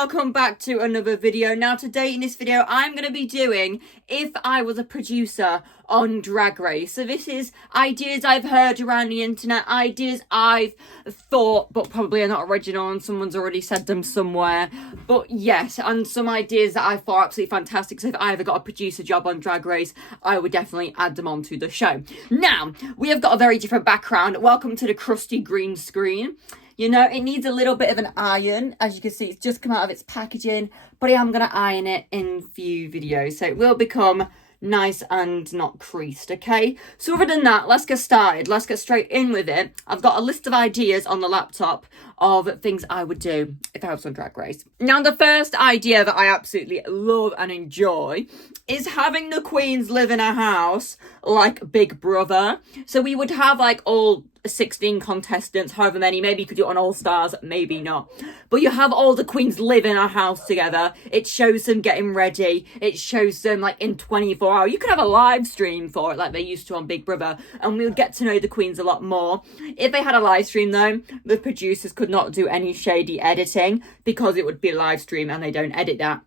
welcome back to another video. Now today in this video I'm going to be doing if I was a producer on Drag Race. So this is ideas I've heard around the internet, ideas I've thought but probably are not original and someone's already said them somewhere. But yes, and some ideas that I thought are absolutely fantastic. So if I ever got a producer job on Drag Race, I would definitely add them onto the show. Now, we have got a very different background. Welcome to the crusty green screen. You know, it needs a little bit of an iron. As you can see, it's just come out of its packaging, but I am going to iron it in a few videos. So it will become nice and not creased, okay? So other than that, let's get started. Let's get straight in with it. I've got a list of ideas on the laptop of things I would do if I was on Drag Race. Now, the first idea that I absolutely love and enjoy is having the queens live in a house like Big Brother. So we would have like all 16 contestants, however many. Maybe you could do it on All Stars, maybe not. But you have all the queens live in a house together. It shows them getting ready. It shows them like in 24 hours. You could have a live stream for it like they used to on Big Brother, and we would get to know the queens a lot more. If they had a live stream though, the producers could not do any shady editing because it would be a live stream and they don't edit that.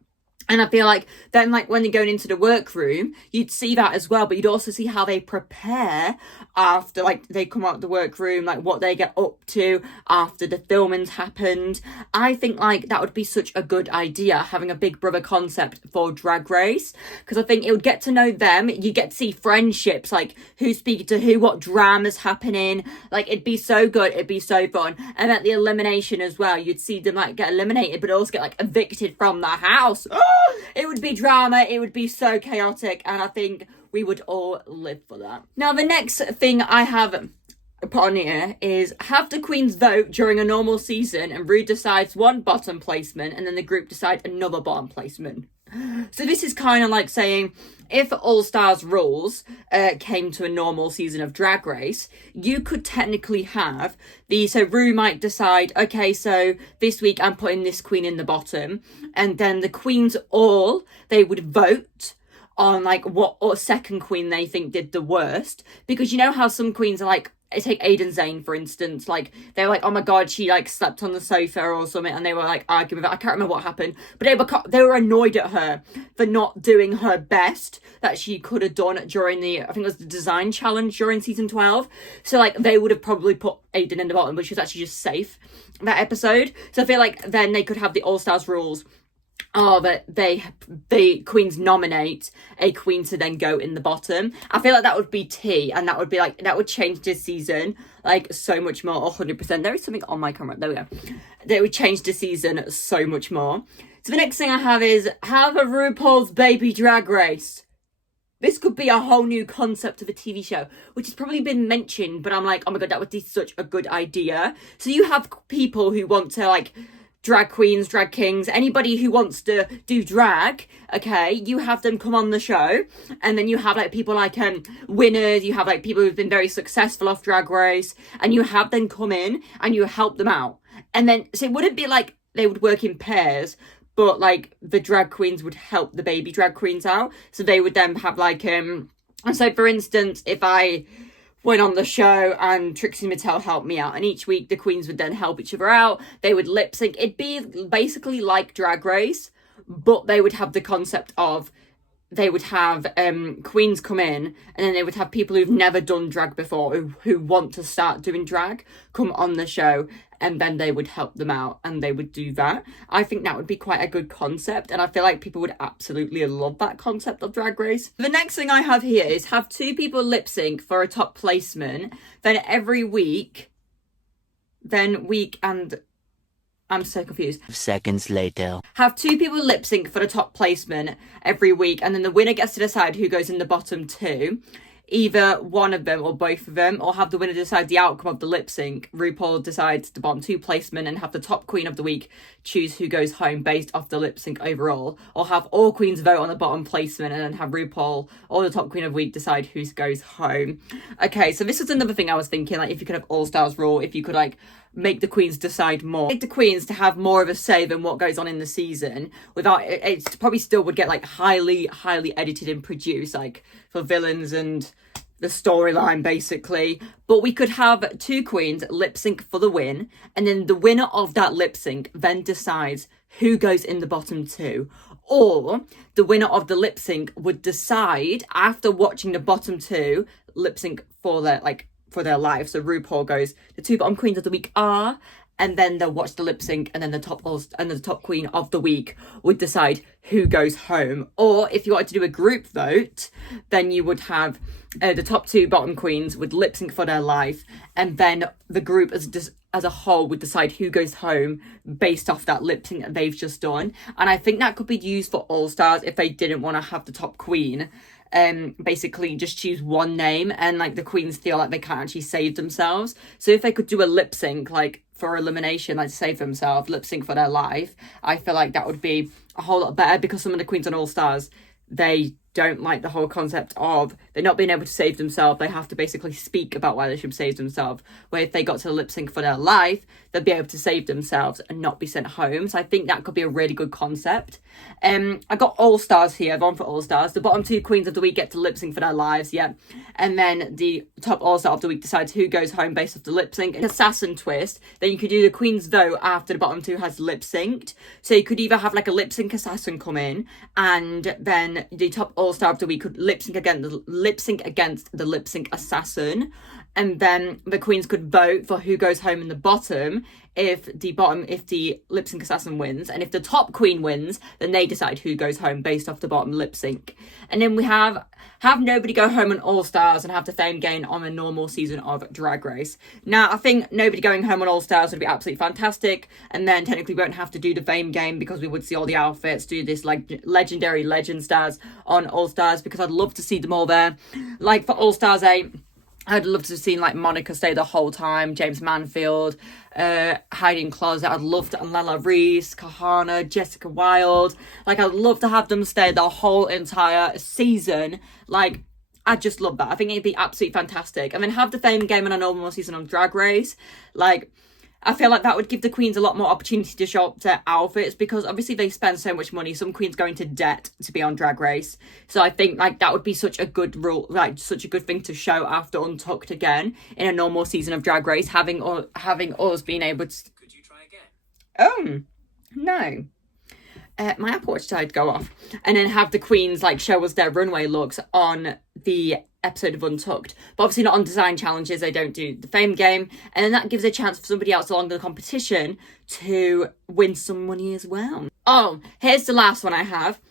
And I feel like then, like, when they're going into the workroom, you'd see that as well, but you'd also see how they prepare after, like, they come out of the workroom, like, what they get up to after the filming's happened. I think, like, that would be such a good idea, having a Big Brother concept for Drag Race, because I think it would get to know them. You get to see friendships, like, who's speaking to who, what drama's happening. Like, it'd be so good, it'd be so fun. And at the elimination as well, you'd see them, like, get eliminated, but also get, like, evicted from the house. It would be drama, it would be so chaotic, and I think we would all live for that. Now, the next thing I have put on here is have the queens vote during a normal season, and Rue decides one bottom placement, and then the group decide another bottom placement. So this is kind of like saying, if All Stars rules came to a normal season of Drag Race, you could technically have so Rue might decide, okay, so this week I'm putting this queen in the bottom, and then the queens they would vote on like what or second queen they think did the worst, because you know how some queens are like, take Aiden Zane for instance, like they were like, oh my god, she like slept on the sofa or something, and they were like arguing with it. I can't remember what happened, but they were annoyed at her for not doing her best that she could have done during I think it was the design challenge during season 12. So like they would have probably put Aiden in the bottom, but she was actually just safe that episode. So I feel like then they could have the All Stars rules that the queens nominate a queen to then go in the bottom. I feel like that would be tea, and that would be like, that would change this season like so much more. 100%. There is something on my camera, there we go. That would change the season so much more. So the next thing I have is have a Rupauls baby Drag Race. This could be a whole new concept of a TV show, which has probably been mentioned, but I'm like, oh my god, that would be such a good idea. So you have people who want to like drag queens, drag kings, anybody who wants to do drag, okay, you have them come on the show, and then you have like people like winners, you have like people who've been very successful off Drag Race, and you have them come in and you help them out. And then, so it wouldn't be like they would work in pairs, but like the drag queens would help the baby drag queens out. So they would then have like, and so for instance, if I went on the show and Trixie Mattel helped me out, and each week the queens would then help each other out, they would lip sync. It'd be basically like Drag Race, but they would have the concept of, they would have queens come in, and then they would have people who've never done drag before, who want to start doing drag, come on the show, and then they would help them out, and they would do that. I think that would be quite a good concept, and I feel like people would absolutely love that concept of Drag Race. The next thing I have here is have two people lip sync for a top placement, then every week, I'm so confused. Seconds later. Have two people lip sync for the top placement every week, and then the winner gets to decide who goes in the bottom two. Either one of them or both of them, or have the winner decide the outcome of the lip sync. RuPaul decides the bottom two placement, and have the top queen of the week choose who goes home based off the lip sync overall. Or have all queens vote on the bottom placement, and then have RuPaul or the top queen of the week decide who goes home. Okay, so this was another thing I was thinking, like if you could have All Stars rule, if you could like make the queens decide more. Make the queens to have more of a say than what goes on in the season, without it probably still would get like highly edited and produced, like for villains and the storyline basically. But we could have two queens lip sync for the win, and then the winner of that lip sync then decides who goes in the bottom two. Or the winner of the lip sync would decide after watching the bottom two lip sync for their life. So RuPaul goes, the two bottom queens of the week are, and then they'll watch the lip sync, and then the top queen of the week would decide who goes home. Or if you wanted to do a group vote, then you would have the top two bottom queens would lip sync for their life, and then the group as a whole would decide who goes home based off that lip sync that they've just done. And I think that could be used for All Stars if they didn't want to have the top queen. Basically just choose one name, and like the queens feel like they can't actually save themselves. So if they could do a lip sync like for elimination, like to save themselves, lip sync for their life, I feel like that would be a whole lot better, because some of the queens on All Stars, they don't like the whole concept of they're not being able to save themselves. They have to basically speak about why they should save themselves. Where if they got to the lip sync for their life, they'd be able to save themselves and not be sent home. So I think that could be a really good concept. I got All Stars here. I've gone for All Stars. The bottom two queens of the week get to lip sync for their lives, yeah. And then the top All Star of the week decides who goes home based off the lip sync. An assassin twist, then you could do the queen's vote after the bottom two has lip synced. So you could either have like a lip sync assassin come in, and then the top All Star of the week could lip sync against the lip sync assassin, and then the queens could vote for who goes home in the bottom if the lip sync assassin wins, and if the top queen wins, then they decide who goes home based off the bottom lip sync. And then we have nobody go home on All Stars and have the fame gain on a normal season of Drag Race. Now I think nobody going home on All Stars would be absolutely fantastic, and then technically we won't have to do the fame game because we would see all the outfits, do this like legendary legend stars on All Stars, because I'd love to see them all there. Like for All Stars 8, I'd love to have seen like Monica stay the whole time, James Manfield, Hiding Closet. I'd love to, and Lala Reese, Kahana, Jessica Wilde. Like I'd love to have them stay the whole entire season. Like I just love that. I think it'd be absolutely fantastic. And then have the fame game on a normal season of Drag Race. Like I feel like that would give the queens a lot more opportunity to show up their outfits, because obviously they spend so much money. Some queens go into debt to be on Drag Race. So I think like that would be such a good rule, like such a good thing to show after Untucked again in a normal season of Drag Race, having us being able to... Could you try again? Oh, no. My Apple Watch decided to go off. And then have the queens like show us their runway looks on the episode of Untucked, but obviously not on design challenges. They don't do the fame game, and then that gives a chance for somebody else along the competition to win some money as well. Oh, here's the last one I have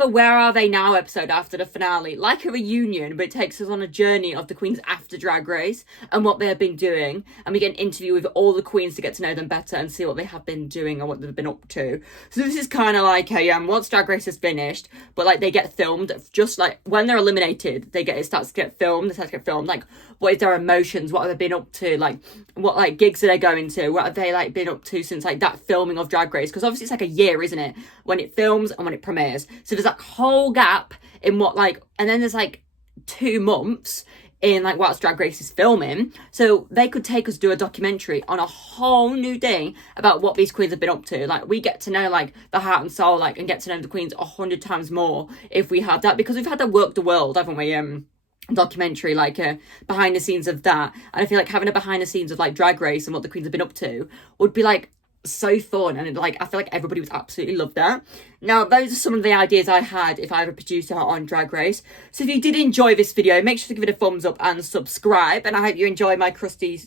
a Where Are They Now episode after the finale, like a reunion, but it takes us on a journey of the queens after Drag Race and what they have been doing, and we get an interview with all the queens to get to know them better and see what they have been doing and what they've been up to. So this is kind of like a once Drag Race is finished, but like they get filmed just like when they're eliminated, it starts to get filmed. Like what is their emotions, what have they been up to, like what like gigs are they going to, what have they like been up to since like that filming of Drag Race, because obviously it's like a year, isn't it, when it films and when it premieres. So there's that whole gap in what like, and then there's like 2 months in like whilst Drag Race is filming. So they could take us do a documentary on a whole new thing about what these queens have been up to. Like we get to know like the heart and soul, like, and get to know the queens 100 times more if we had that, because we've had to work the world, haven't we? Documentary, like behind the scenes of that. And I feel like having a behind the scenes of like Drag Race and what the queens have been up to would be like so fun, and like I feel like everybody would absolutely love that. Now those are some of the ideas I had if I were a producer on Drag Race. So if you did enjoy this video, make sure to give it a thumbs up and subscribe, and I hope you enjoy my crusty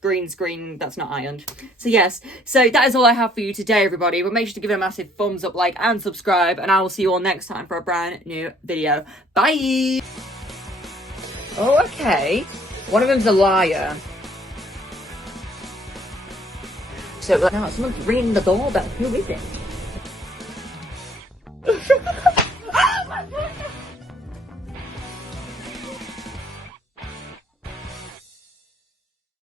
green screen that's not ironed. So yes, so that is all I have for you today, everybody. But make sure to give it a massive thumbs up, like, and subscribe, and I will see you all next time for a brand new video. Bye. Oh, okay. One of them's a liar. So now someone's ringing the doorbell. Who is it?